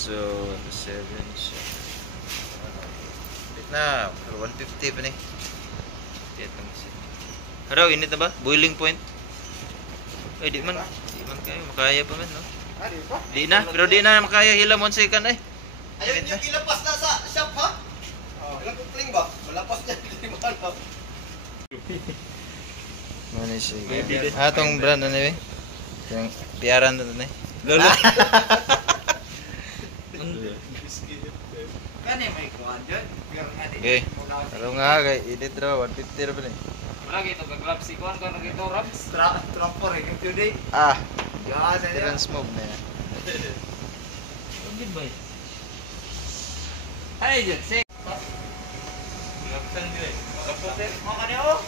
So, 7 siya. Wait na, 150 pa ni. Haraw, init na ba? Boiling point? Ay, di man kayo. Makaya pa man, no? Di na, pero di na makaya hila 1 second eh. Ayun yung ilapas na sa shop, ha? Ilang kupling ba? Malapas niya, hindi mo alam. Ano siya? Atong brand ano eh? Yung piaran na ito eh. Lolo. Kani may kuhan dyan. Okay. Haraw nga, kay edit raw, 150 raw pa ni. Wala gito kag-grab si Kuan kan gito Rabs. Trapper eh, today. Ah, Yan, trans-move na yan. Good boy. Ay, jet sik. Lapsan dire. Makanya oh.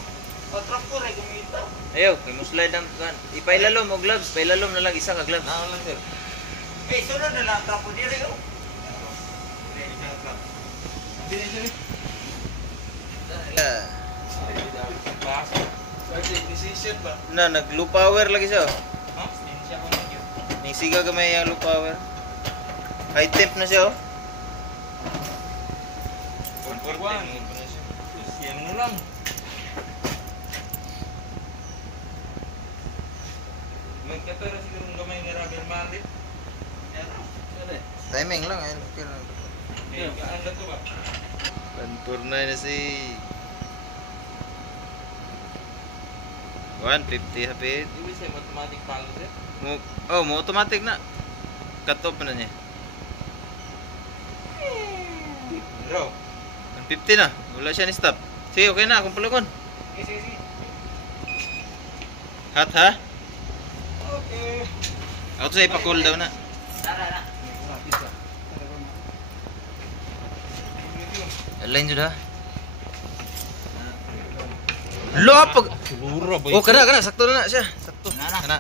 Trapper eh, kumita. Ayaw, may mo slide ang kan. Ipailalom o gloves, pailalom na lang isa ka gloves. Lang sir. Eh, sunod na lang tapo dire oh. Na, nag-low power lagi siya. Ha? Siya ko na yun. Nisiga gamay yung low power. High temp na siya oh. Comfortable na siya. Siya mo lang. Magkatara siguro ng gamay ni Rabel Malit. Timing lang eh. Eh, ano to ba? Panpurnay na si 150 hapit. Ibig say automatic palo sir. Mo automatic na. Cut off na niya. Bro. 150 na. Wala siya ni stop. Sige, okay na. Akong palakon. Sige. Hot ha? Okay. Ako to sa ipa-cool down na. Na. Alain jud ha. Lo pag Siguro ba? oh kana sakto na siya. Sakto. Kana.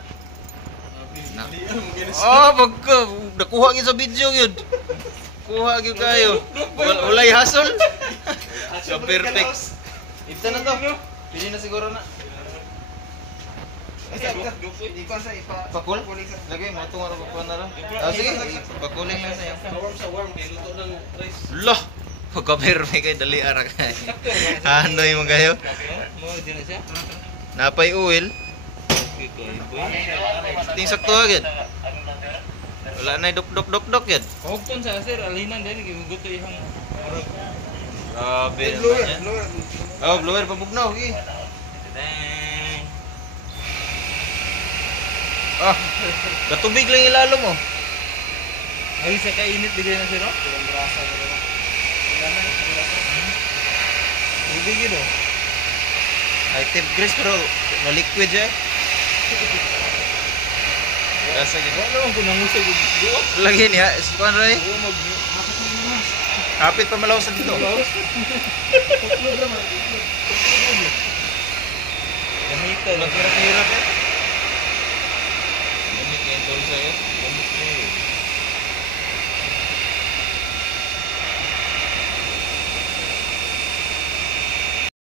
Na. Pagka nakuha gyud sa video gyud. Kuha gyud kayo. Walay hasol. So perfect. Ito na to. Pili na siguro na. Pakul? Lagi mo itong ano pakuha na lang. Sige, pakuling lang sa'yo. Warm kay luto ng rice. Loh! Pagka-perme kayo, dali arak kayo. Handoy mo kayo. Mo din na siya. Napay oil. Okay, boy. Ting sakto agad. Wala na dok yan. Hugton sa sir, alinan din gihugot to ihang. Grabe naman yan. Oh, blower pabugnaw. Okay. Dang. Ah, katubig lang ilalo mo. Ay sa kainit bigay na sir, no? Ilang brasa na lang. Tubig yun, oh. High temp grease pero na liquid siya. Rasa gitu. Wala naman ko nangusay ko. Duwa. Lagi niya, kuan ray. Oo, Kapit pa malaw sa dito. Ganito, lang hirap-hirap eh.